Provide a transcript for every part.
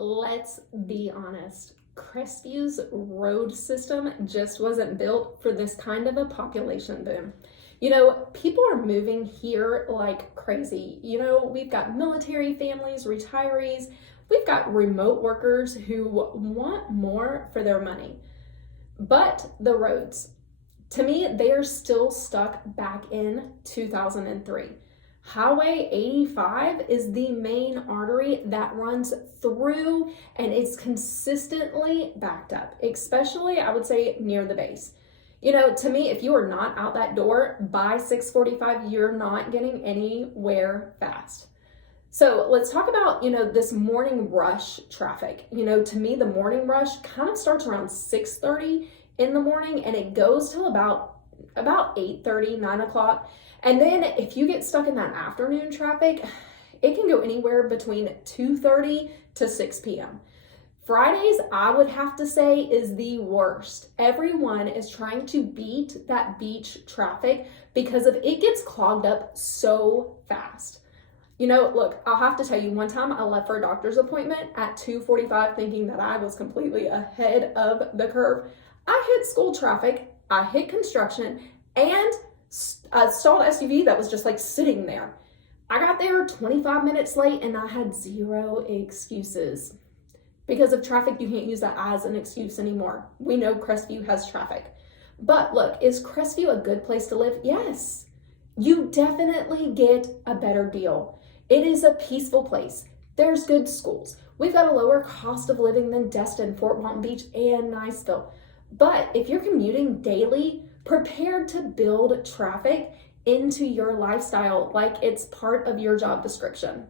Let's be honest. Crestview's road system just wasn't built for this kind of a population boom. People are moving here like crazy. We've got military families, retirees, we've got remote workers who want more for their money. But the roads, to me, they are still stuck back in 2003. Highway 85 is the main artery that runs through and it's consistently backed up, especially I would say near the base. To me, if you are not out that door by 6:45, you're not getting anywhere fast. So let's talk about, this morning rush traffic. To me, the morning rush kind of starts around 6:30 in the morning and it goes till about 8:30, 9 o'clock. And then if you get stuck in that afternoon traffic, it can go anywhere between 2:30 to 6 p.m. Fridays, I would have to say, is the worst. Everyone is trying to beat that beach traffic because it gets clogged up so fast. Look, I'll have to tell you, one time I left for a doctor's appointment at 2:45 thinking that I was completely ahead of the curve. I hit school traffic, I hit construction, and a stalled SUV that was just like sitting there. I got there 25 minutes late and I had zero excuses. Because of traffic, you can't use that as an excuse anymore. We know Crestview has traffic. But look, is Crestview a good place to live? Yes. You definitely get a better deal. It is a peaceful place. There's good schools. We've got a lower cost of living than Destin, Fort Walton Beach, and Niceville. But if you're commuting daily, prepare to build traffic into your lifestyle like it's part of your job description.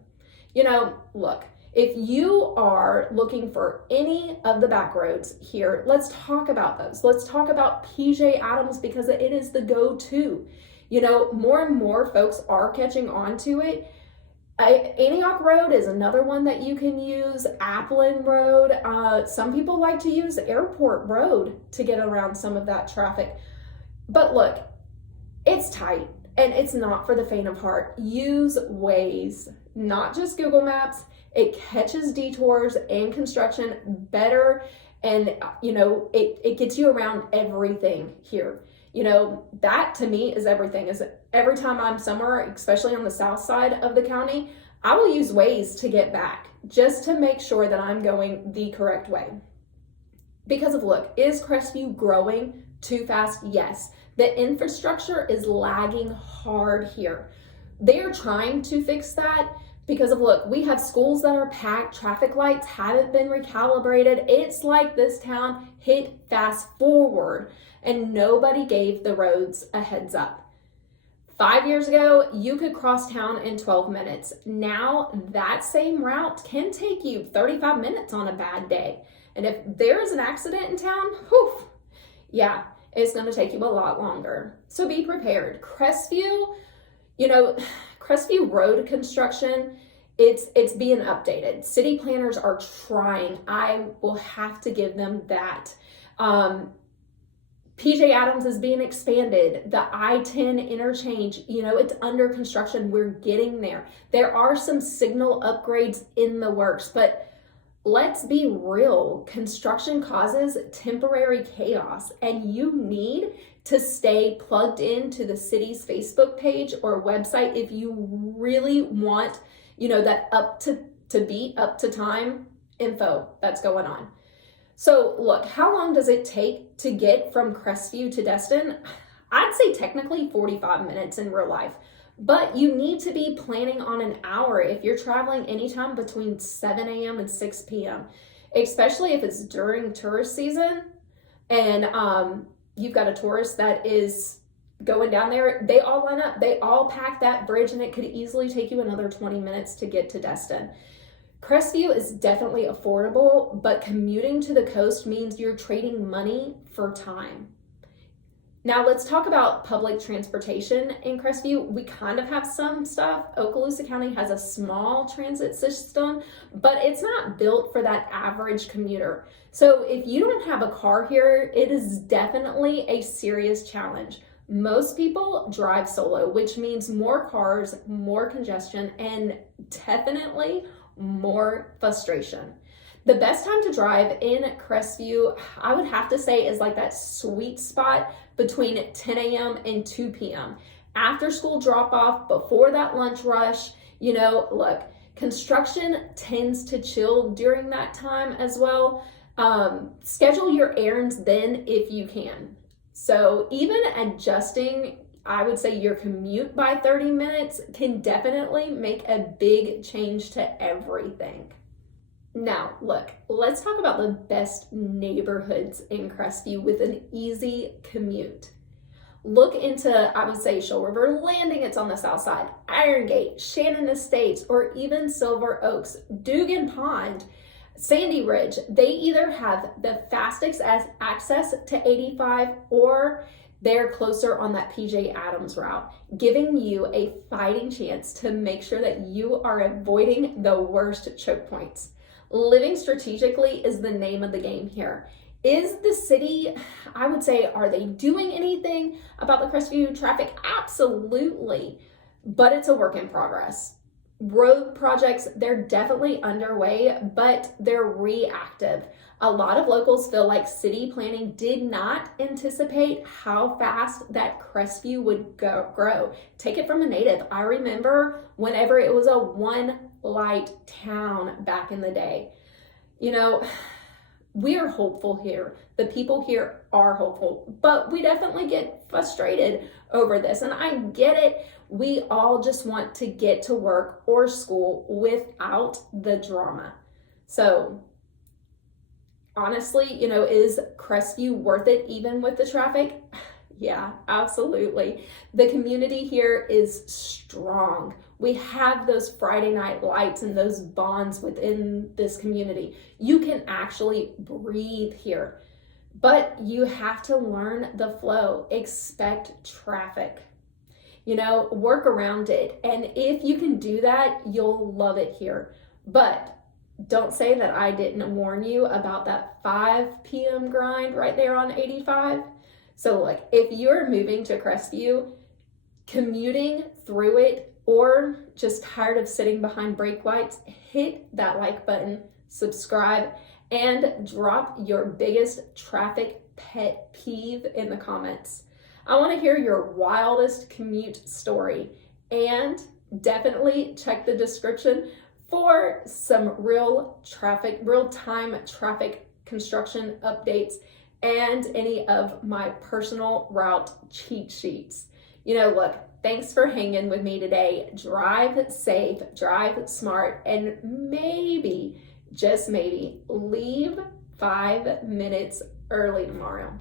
Look, if you are looking for any of the back roads here, let's talk about those. Let's talk about PJ Adams because it is the go-to. More and more folks are catching on to it. Antioch Road is another one that you can use. Applin Road. Some people like to use Airport Road to get around some of that traffic. But look, it's tight and it's not for the faint of heart. Use Waze, not just Google Maps. It catches detours and construction better, and it gets you around everything here. That to me is everything. Is every time I'm somewhere, especially on the south side of the county, I will use Waze to get back just to make sure that I'm going the correct way. Because look, is Crestview growing too fast? Yes. The infrastructure is lagging hard here. They are trying to fix that. Because look, we have schools that are packed, traffic lights haven't been recalibrated. It's like this town hit fast forward and nobody gave the roads a heads up. 5 years ago, you could cross town in 12 minutes. Now that same route can take you 35 minutes on a bad day. And if there is an accident in town, yeah, it's gonna take you a lot longer. So be prepared. Crestview, Crestview road construction, it's being updated. City planners are trying. I will have to give them that. PJ Adams is being expanded. The I-10 interchange, it's under construction. We're getting there. There are some signal upgrades in the works, but let's be real. Construction causes temporary chaos, and you need to stay plugged into the city's Facebook page or website if you really want, that up to time info that's going on. So look, how long does it take to get from Crestview to Destin? I'd say technically 45 minutes in real life, but you need to be planning on an hour if you're traveling anytime between 7 a.m. and 6 p.m., especially if it's during tourist season and you've got a tourist that is going down there. They all line up, they all pack that bridge, and it could easily take you another 20 minutes to get to Destin. Crestview is definitely affordable, but commuting to the coast means you're trading money for time. Now let's talk about public transportation in Crestview. We kind of have some stuff. Okaloosa County has a small transit system, but it's not built for that average commuter. So if you don't have a car here, it is definitely a serious challenge. Most people drive solo, which means more cars, more congestion, and definitely more frustration. The best time to drive in Crestview, I would have to say, is like that sweet spot between 10 a.m. and 2 p.m. After school drop off, before that lunch rush. Look, construction tends to chill during that time as well. Schedule your errands then if you can. So even adjusting, I would say, your commute by 30 minutes can definitely make a big change to everything. Now, look, let's talk about the best neighborhoods in Crestview with an easy commute. Look into, I would say, Shoal River Landing, it's on the south side, Iron Gate, Shannon Estates, or even Silver Oaks, Dugan Pond, Sandy Ridge. They either have the fastest access to 85 or they're closer on that PJ Adams route, giving you a fighting chance to make sure that you are avoiding the worst choke points. Living strategically is the name of the game here. Is the city, I would say, are they doing anything about the Crestview traffic? Absolutely, but it's a work in progress. Road projects, they're definitely underway, but they're reactive. A lot of locals feel like city planning did not anticipate how fast that Crestview would grow. Take it from a native. I remember whenever it was a one light town back in the day. We are hopeful here. The people here are hopeful, but we definitely get frustrated over this. And I get it. We all just want to get to work or school without the drama. So honestly, is Crestview worth it even with the traffic? Yeah, absolutely. The community here is strong. We have those Friday night lights and those bonds within this community. You can actually breathe here, but you have to learn the flow. Expect traffic. Work around it. And if you can do that, you'll love it here. But don't say that I didn't warn you about that 5 p.m. grind right there on 85. So look, if you're moving to Crestview, commuting through it, or just tired of sitting behind brake lights, hit that like button, subscribe, and drop your biggest traffic pet peeve in the comments. I want to hear your wildest commute story, and definitely check the description for some real-time traffic construction updates and any of my personal route cheat sheets. Look, thanks for hanging with me today. Drive safe, drive smart, and maybe, just maybe, leave 5 minutes early tomorrow.